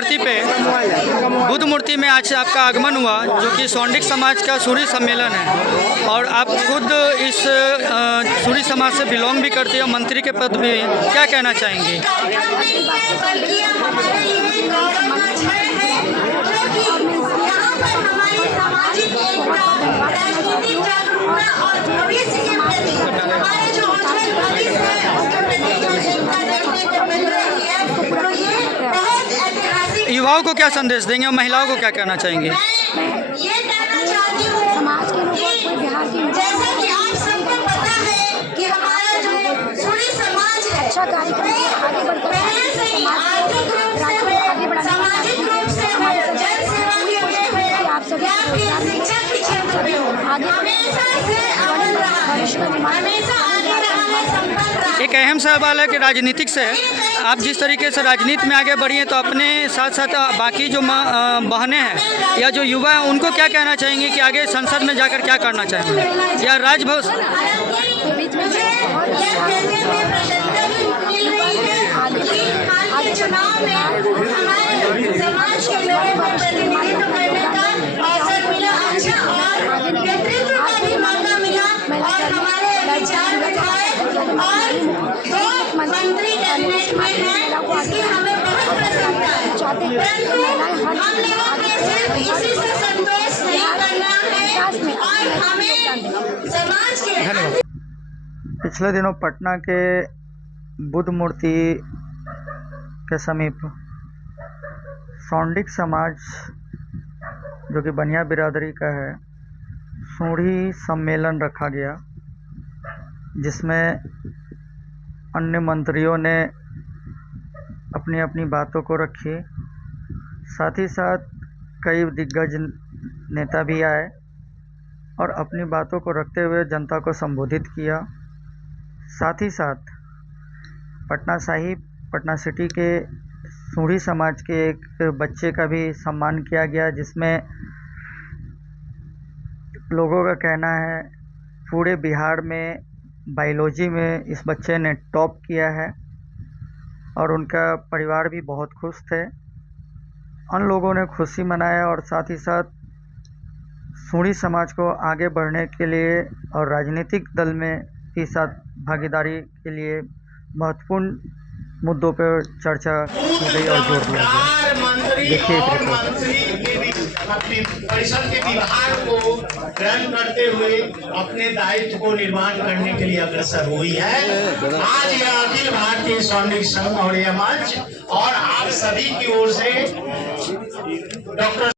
धरती पे बुद्ध मूर्ति में आज आपका आगमन हुआ, जो कि सौंडिक समाज का सूरी सम्मेलन है, और आप खुद इस सूरी समाज से बिलोंग भी करते हो, मंत्री के पद भी, क्या कहना चाहेंगे? युवाओं को क्या संदेश देंगे और महिलाओं को क्या कहना चाहेंगे? ये कहना चाहती हूँ समाज के लोगों को, बिहार के जैसा कि आप सबको पता है कि हमारा जो सूरी समाज है अच्छा कार्यक्रम आगे बढ़कर समाज को राज्य को आगे बढ़ाने के हमारे जन सेवा के लिए आप सभी एक अहम सवाल है कि राजनीतिक से आप जिस तरीके से राजनीति में आगे बढ़ी हैं, तो अपने साथ साथ बाकी जो बहनें हैं या जो युवा हैं उनको क्या कहना चाहेंगे कि आगे संसद में जाकर क्या करना चाहेंगे या राजभवन? चुनाव में हमारे समाज के लोगों को प्रतिनिधित्व करने का अवसर मिला, अच्छा और नेतृत्व का भी मौका मिला, और हमारे विचार विधायक और दो मंत्री कैबिनेट में हैं, इसकी हमें बहुत प्रसन्नता है। परंतु हमने आगे सिर्फ इसी से संतोष नहीं करना है और हमें समाज के पिछले दिनों पटना के बुद्ध मूर्ति के समीप सौंडिक समाज, जो कि बनिया बिरादरी का है, सूढ़ी सम्मेलन रखा गया, जिसमें अन्य मंत्रियों ने अपनी अपनी बातों को रखी। साथ ही साथ कई दिग्गज नेता भी आए और अपनी बातों को रखते हुए जनता को संबोधित किया। साथ ही साथ पटना सिटी के सूढ़ी समाज के एक बच्चे का भी सम्मान किया गया, जिसमें लोगों का कहना है पूरे बिहार में बायोलॉजी में इस बच्चे ने टॉप किया है और उनका परिवार भी बहुत खुश थे। उन लोगों ने खुशी मनाया और साथ ही साथ सूढ़ी समाज को आगे बढ़ने के लिए और राजनीतिक दल में के साथ भागीदारी के लिए महत्वपूर्ण मुद्दों पर चर्चा की गई और जोर दिया गया। देखिए एक रिपोर्ट। अपनी परिषद के विभाग को ग्रहण करते हुए अपने दायित्व को निर्माण करने के लिए अग्रसर हुई है। आज यह अखिल भारतीय सौंडिक संघ और यह मंच और आप सभी की ओर से डॉक्टर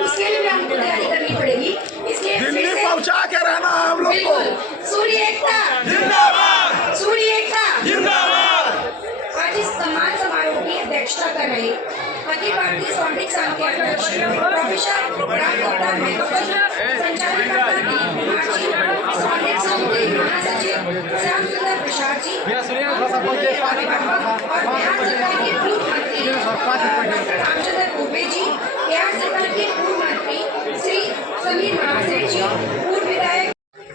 उसके लिए भी हमको तैयारी करनी पड़ेगी, इसलिए दिल्ली पहुंचा के रहना है हम लोग को। सूर्य एकता जिंदाबाद, सूर्य एकता जिंदाबाद। आज इस सम्मान समारोह की अध्यक्षता कर रहे अखिल भारतीय सौंडिक संघ के अध्यक्ष प्रोफेसर रामगोपाल महतो, संचालक सौंडिक संघ के महासचिव श्याम सुंदर प्रसाद जी और बिहार सरकार के पूर्व मंत्री डॉक्टर रामचंद्र पूर्वे जी, बिहार सरकार के पूर्व मंत्री श्री समीर महासेठ जी, पूर्व विधायक,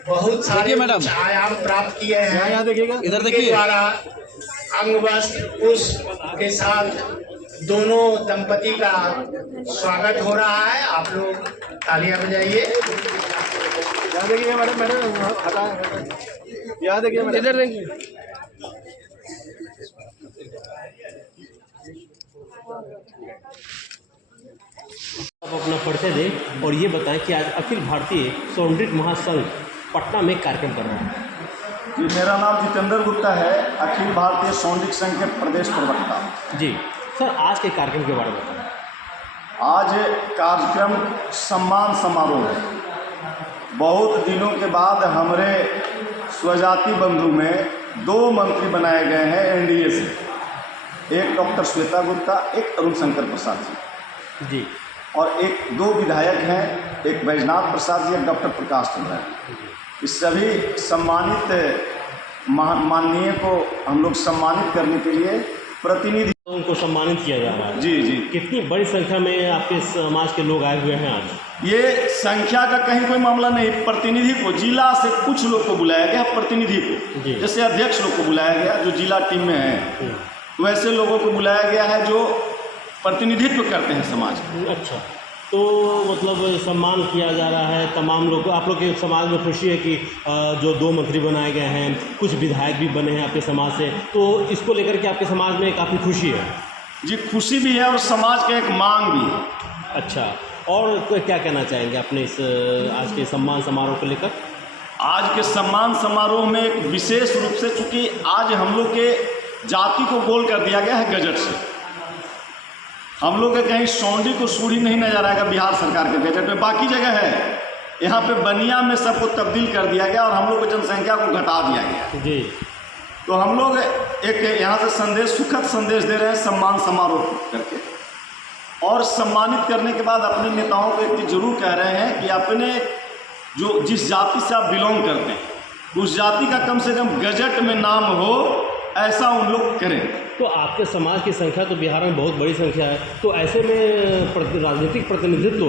बहुत सारे आयाम प्राप्त किए हैं। इधर देखिए, द्वारा अंग वस्त्र पुष्प के साथ दोनों दंपति का स्वागत हो रहा है। आप लोग तालियां बजाइए। यहाँ देखिए मैडम, यहाँ देखिए, इधर देखिए। आप अपना परिचय दें और ये बताएं कि आज अखिल भारतीय सौंडिक महासंघ पटना में कार्यक्रम कर रहा है। जी, मेरा नाम जितेंद्र गुप्ता है, अखिल भारतीय सौंडिक संघ के प्रदेश प्रवक्ता। जी सर, आज के कार्यक्रम के बारे में बताएं। आज कार्यक्रम सम्मान समारोह है। बहुत दिनों के बाद हमारे स्वजाति बंधु में 2 मंत्री बनाए गए हैं एनडीए से, एक डॉक्टर श्वेता गुप्ता, एक अरुण शंकर प्रसाद जी, और 2 विधायक हैं, एक बैजनाथ प्रसाद जी, एक डॉक्टर प्रकाश चंद्र। इस सभी सम्मानित माननीय को हम लोग सम्मानित करने के लिए प्रतिनिधि उनको सम्मानित किया जा रहा है। जी जी। कितनी बड़ी संख्या में आपके समाज के लोग आए हुए हैं आज? ये संख्या का कहीं कोई मामला नहीं, प्रतिनिधि को जिला से कुछ लोग को बुलाया गया, प्रतिनिधि जी। को जैसे अध्यक्ष लोग को बुलाया गया जो जिला टीम में है, वैसे लोगों को बुलाया गया है जो प्रतिनिधित्व करते हैं समाज का। अच्छा, तो मतलब सम्मान किया जा रहा है तमाम लोग। आप लोग के समाज में खुशी है कि जो 2 मंत्री बनाए गए हैं, कुछ विधायक भी बने हैं आपके समाज से, तो इसको लेकर के आपके समाज में काफ़ी खुशी है? जी, खुशी भी है और समाज का एक मांग भी है। अच्छा, और क्या कहना चाहेंगे अपने इस आज के सम्मान समारोह को लेकर? आज के सम्मान समारोह में एक विशेष रूप से, चूँकि आज हम लोग के जाति को गोल कर दिया गया है गजट से। हम लोग के कहीं सौंडी को सूढ़ी नहीं नजर आएगा बिहार सरकार के गजट में, बाकी जगह है। यहाँ पे बनिया में सबको तब्दील कर दिया गया और हम लोग की जनसंख्या को घटा दिया गया जी। तो हम लोग एक यहाँ से संदेश, सुखद संदेश दे रहे हैं सम्मान समारोह करके, और सम्मानित करने के बाद अपने नेताओं को एक चीज़ जरूर कह रहे हैं कि अपने जो जिस जाति से आप बिलोंग करते हैं उस जाति का कम से कम गजट में नाम हो, ऐसा उन लोग करें। तो आपके समाज की संख्या तो बिहार में बहुत बड़ी संख्या है, तो ऐसे में राजनीतिक प्रतिनिधित्व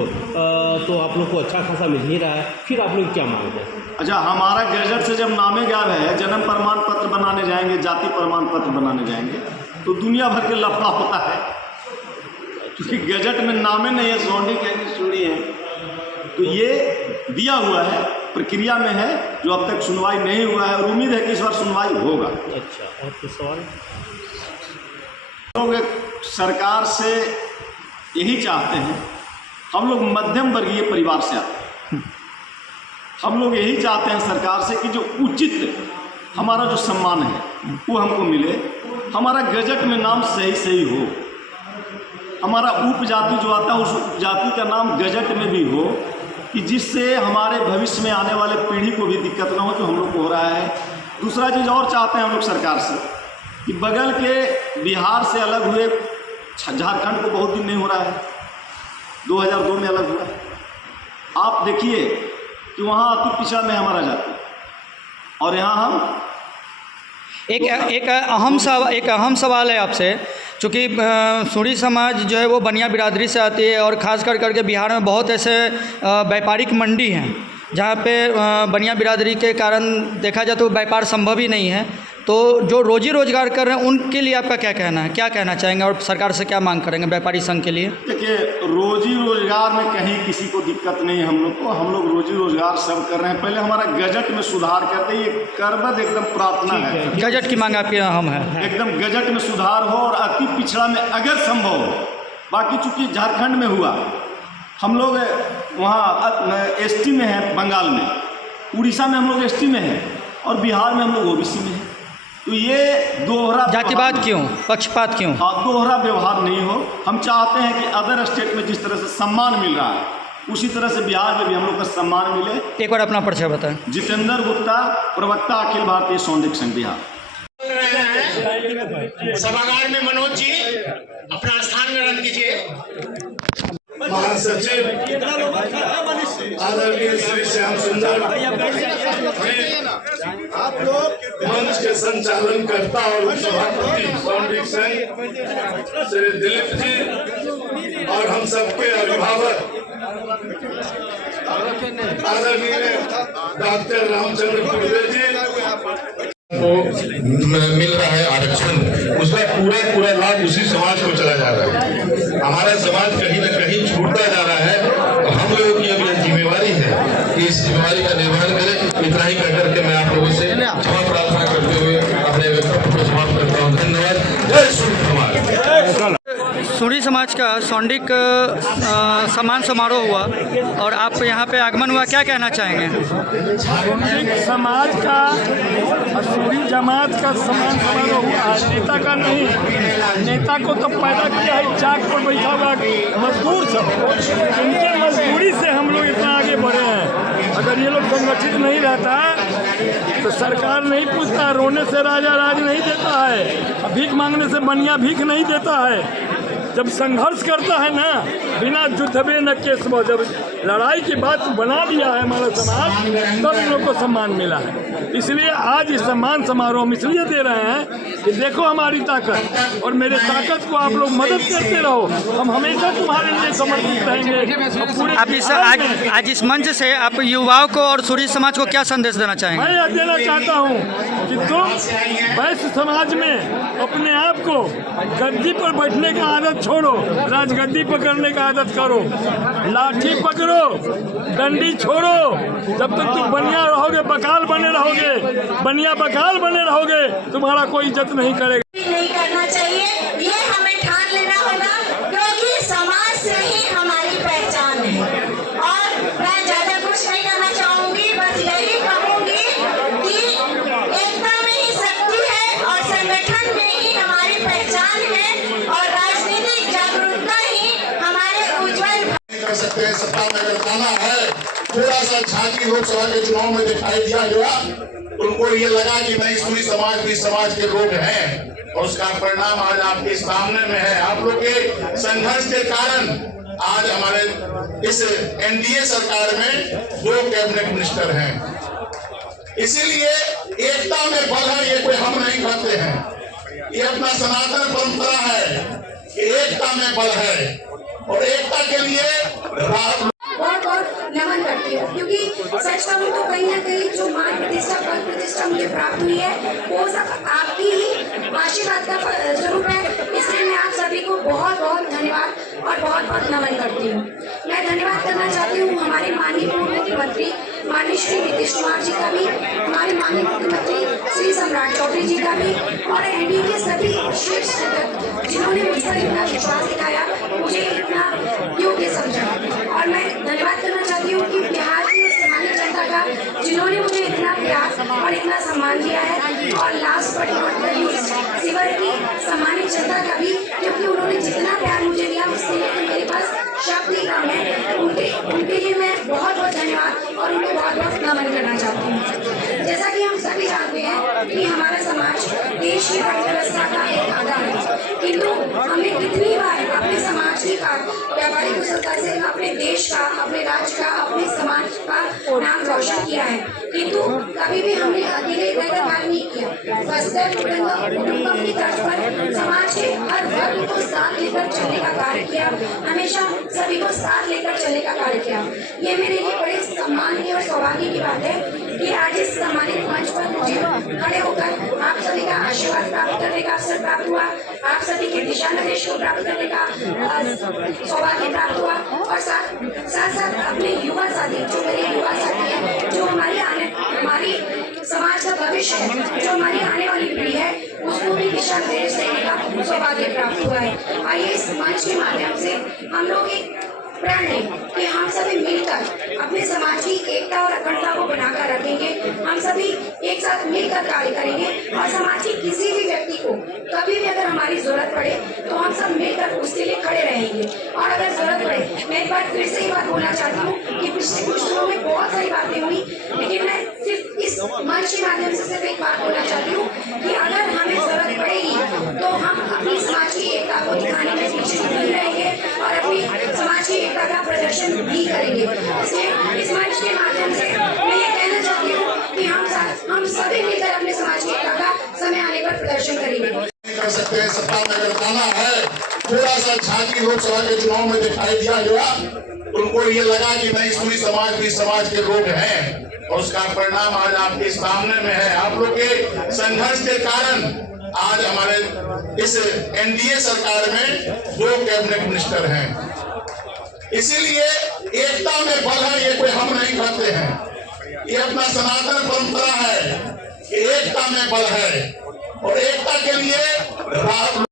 तो आप लोग को अच्छा खासा मिल ही रहा है, फिर आप लोग क्या मांगते हैं? अच्छा, हमारा गजट से जब नामे गायब है, जन्म प्रमाण पत्र बनाने जाएंगे, जाति प्रमाण पत्र बनाने जाएंगे, तो दुनिया भर के लफड़ा होता है, क्योंकि गजट में नामे नहीं है, सौंडी कहनी सूढ़ी है। तो ये दिया हुआ है, प्रक्रिया में है, जो अब तक सुनवाई नहीं हुआ है और उम्मीद है कि इस बार सुनवाई होगा। अच्छा, और कुछ सवाल? लोग सरकार से यही चाहते हैं, हम लोग मध्यम वर्गीय परिवार से आते हैं, हम लोग यही चाहते हैं सरकार से कि जो उचित हमारा जो सम्मान है वो हमको मिले, हमारा गजट में नाम सही सही हो, हमारा उपजाति जो आता है उस उपजाति का नाम गजट में भी हो, कि जिससे हमारे भविष्य में आने वाले पीढ़ी को भी दिक्कत ना हो, जो हम लोग को हो रहा है। दूसरा चीज़ और चाहते हैं हम लोग सरकार से कि बगल के बिहार से अलग हुए झारखंड को बहुत दिन नहीं हो रहा है, 2002 में अलग हुआ है। आप देखिए कि वहाँ अति पिछड़ा में हमारा जाति, और यहाँ हम एक अहम सवाल है आपसे, चूँकि सूढ़ी समाज जो है वो बनिया बिरादरी से आती है, और ख़ास कर करके बिहार में बहुत ऐसे व्यापारिक मंडी हैं जहाँ पे बनिया बिरादरी के कारण देखा जाए तो व्यापार संभव ही नहीं है। तो जो रोजी रोजगार कर रहे हैं उनके लिए आपका क्या कहना है, क्या कहना चाहेंगे, और सरकार से क्या मांग करेंगे व्यापारी संघ के लिए? देखिए, रोजी रोजगार में कहीं किसी को दिक्कत नहीं है हम लोग को, हम लोग रोजी रोजगार सब कर रहे हैं। पहले हमारा गजट में सुधार करते, ये करबद्ध एकदम प्रार्थना है, गजट की मांग आपके हम है, एकदम गजट में सुधार हो और अति पिछड़ा में अगर संभव हो। बाकी चूंकि झारखंड में हुआ, हम लोग वहाँ एसटी में हैं, बंगाल में, उड़ीसा में हम लोग एसटी में हैं, और बिहार में हम लोग ओबीसी में हैं। तो ये दोहरा जातिवाद क्यों, पक्षपात क्यों? हाँ, दोहरा व्यवहार नहीं हो। हम चाहते हैं कि अदर स्टेट में जिस तरह से सम्मान मिल रहा है उसी तरह से बिहार में भी हम लोग का सम्मान मिले। एक बार अपना परिचय बताएं। जितेंद्र गुप्ता, प्रवक्ता अखिल भारतीय सौंडिक संघ बिहार। सभागार में मनोज जी अपना स्थान ग्रहण कीजिए। महासचिव आदरणीय श्री श्याम सुंदर, आप लोग मंच के संचालन करता और सभापति सौंडिक संघ श्री दिलीप जी, और हम सबके अभिभावक आदरणीय डॉक्टर रामचंद्र कुर्वे जी को मिल रहा है आरक्षण, उसका पूरा लाभ उसी समाज को चला जा रहा है। हमारा समाज कहीं न कहीं छूटता जा रहा है, तो हम लोगों की अब यह जिम्मेवारी है कि इस जिम्मेवारी का निर्वहन करें। इतना ही कहकर के मैं आप लोगों से क्षमा प्रार्थना करते हुए अपने वक्तव्य को समाप्त करता हूँ। धन्यवाद। जय सूर्य समाज। सूढ़ी समाज का सौंडिक सम्मान समारोह हुआ और आप यहाँ पे आगमन हुआ, क्या कहना चाहेंगे? सौंडिक समाज का और सूढ़ी जमात का सम्मान समारोह हुआ है, नेता का नहीं। नेता को तो पैदा किया है चाक पर बैठा हुआ मजदूर सब, इनके मजदूरी से हम लोग इतना आगे बढ़े हैं। अगर ये लोग संगठित नहीं रहता तो सरकार नहीं पूछता, रोने से राजा राज नहीं देता है, भीख मांगने से बनिया भीख नहीं देता है। जब संघर्ष करता है ना, बिना युद्धबे न केस, जब लड़ाई की बात बना दिया है हमारा समाज, तब इन लोग को सम्मान मिला है। इसलिए आज इस सम्मान समारोह हम इसलिए दे रहे हैं कि देखो हमारी ताकत, और मेरे ताकत को आप लोग मदद करते रहो। हम हमेशा तुम्हारे लिए समर्पित रहेंगे। और पूरे आप इस आज इस मंच से आप युवाओं को और सूरी समाज को क्या संदेश देना चाहेंगे? मैं यह देना चाहता हूँ कि तुम वैश्य समाज में अपने आप को गद्दी पर बैठने का आदत छोड़ो, राजगद्दी पकड़ने का आदत करो। लाठी पकड़ो, डंडी छोड़ो। जब तक तुम बनिया रहोगे, बकाल बने रहोगे, बनिया बकाल बने रहोगे, तुम्हारा कोई इज्जत नहीं करेगा। नहीं करना चाहिए, ये हमें ठान लेना होगा, क्योंकि समाज से ही हमारी पहचान है। और मैं ज्यादा कुछ नहीं कहना चाहूंगी, बस यही कहूंगी कि एकता में ही शक्ति है और संगठन में ही हमारी पहचान है और राजनीतिक जागरूकता ही हमारे उज्जवल कर सकते हैं। सत्ता में अगर जाना है, थोड़ा सा झांकी लोकसभा के चुनाव में दिखाई दिया गया, उनको ये लगा कि नहीं सूरी समाज भी समाज के लोग हैं, और उसका परिणाम आज आपके सामने में है। आप लोग के संघर्ष के कारण आज हमारे इस एनडीए सरकार में 2 कैबिनेट मिनिस्टर हैं। इसीलिए एकता में बल है, ये कोई हम नहीं कहते हैं, ये अपना सनातन परंपरा है कि एकता में बल है, और एकता के लिए बहुत नमन करती हूँ, क्योंकि सच कहूँ तो कहीं ना कहीं जो मान प्रतिष्ठा पद प्रतिष्ठा मुझे प्राप्त हुई है वो सब आपकी ही आशीर्वाद का स्वरूप है। इसलिए मैं आप सभी को बहुत बहुत धन्यवाद और बहुत बहुत नमन करती हूँ। मैं धन्यवाद करना चाहती हूँ हमारे माननीय पूर्व मुख्यमंत्री माननीय श्री नीतीश कुमार जी का भी, हमारे माननीय मुख्यमंत्री श्री सम्राट चौधरी जी का भी, और एनडीए के सभी शीर्ष नेता जिन्होंने मुझ पर इतना विश्वास दिखाया, मुझे इतना योग्य समझा। और मैं धन्यवाद करना चाहती हूँ कि बिहार की सामान्य जनता का, जिन्होंने मुझे इतना प्यार और इतना सम्मान दिया है, और last but not the least शिवर की सामान्य जनता का भी, क्योंकि उन्होंने जितना प्यार मुझे दिया उसके लिए मेरे पास शब्द ही कम है। उनके लिए मैं बहुत बहुत धन्यवाद और उन्हें बहुत बहुत नमन करना चाहती हूँ। जैसा कि हम सभी जानते हैं कि हमारा समाज देश की अर्थव्यवस्था का एक आधार है, किंतु हमने कितनी बार अपने समाज की व्यापारिक कुशलता से अपने देश का, अपने राज्य का, अपने समाज का नाम रोशन किया है, किंतु कभी भी हमने अकेले रहकर कार्य नहीं किया। वसुधैव कुटुंबकम की तर्ज पर समाज के हर वर्ग को साथ लेकर चलने का कार्य किया, हमेशा सभी को साथ लेकर चलने का कार्य किया। ये मेरे लिए बड़े सम्मान की और सौभाग्य की बात है कि आज इस सम्मानित मंच पर मुझे खड़े होकर आप सभी का आशीर्वाद प्राप्त करने का अवसर प्राप्त हुआ, आप सभी के दिशा निर्देश को प्राप्त करने का सौभाग्य प्राप्त हुआ, और साथ अपने युवा साथी, जो मेरे युवा साथी हैं, जो हमारी समाज का भविष्य है, जो हमारी आने वाली पीढ़ी है, उसको भी दिशा निर्देश देने का सौभाग्य प्राप्त हुआ है। आइए इस मंच के माध्यम से हम लोग एक प्रण लें कि हम सभी मिलकर अपने समाज की एकता और अखंडता को बनाकर रखेंगे। हम सभी एक साथ मिलकर कार्य करेंगे, और समाज के किसी भी व्यक्ति को कभी भी अगर हमारी जरूरत पड़े तो हम सब मिलकर उसके लिए खड़े रहेंगे। और अगर जरूरत पड़े, मैं एक बार फिर से ये बात बोलना चाहती हूँ कि पिछले कुछ दिनों में बहुत सारी बातें हुई, लेकिन मैं सिर्फ इस मंच के माध्यम से सिर्फ एक बात बोलना चाहती हूँ कि अगर हमें जरूरत पड़ेगी तो हम अपनी समाज की एकता को दिखाने में पीछे नहीं रहेंगे और अपनी समाज की एकता का प्रदर्शन भी करेंगे। इसलिए इस मंच के माध्यम से मैं ये कहना चाहती हूँ कि हम सभी मिलकर अपने समाज की एकता का समय आने पर प्रदर्शन करेंगे। कर सकते हैं। सत्ता में अगर जाना है, थोड़ा सा झांकी लोकसभा के चुनाव में दिखाई दिया गया, उनको ये लगा कि नहीं सूरी समाज भी समाज के लोग हैं, और उसका परिणाम आज आपके सामने में है। आप लोग के संघर्ष के कारण आज हमारे इस एनडीए सरकार में 2 कैबिनेट मिनिस्टर हैं। इसीलिए एकता में बल है, ये कोई हम नहीं कहते हैं, ये अपना सनातन परंपरा है कि एकता में बल है, और एकता के लिए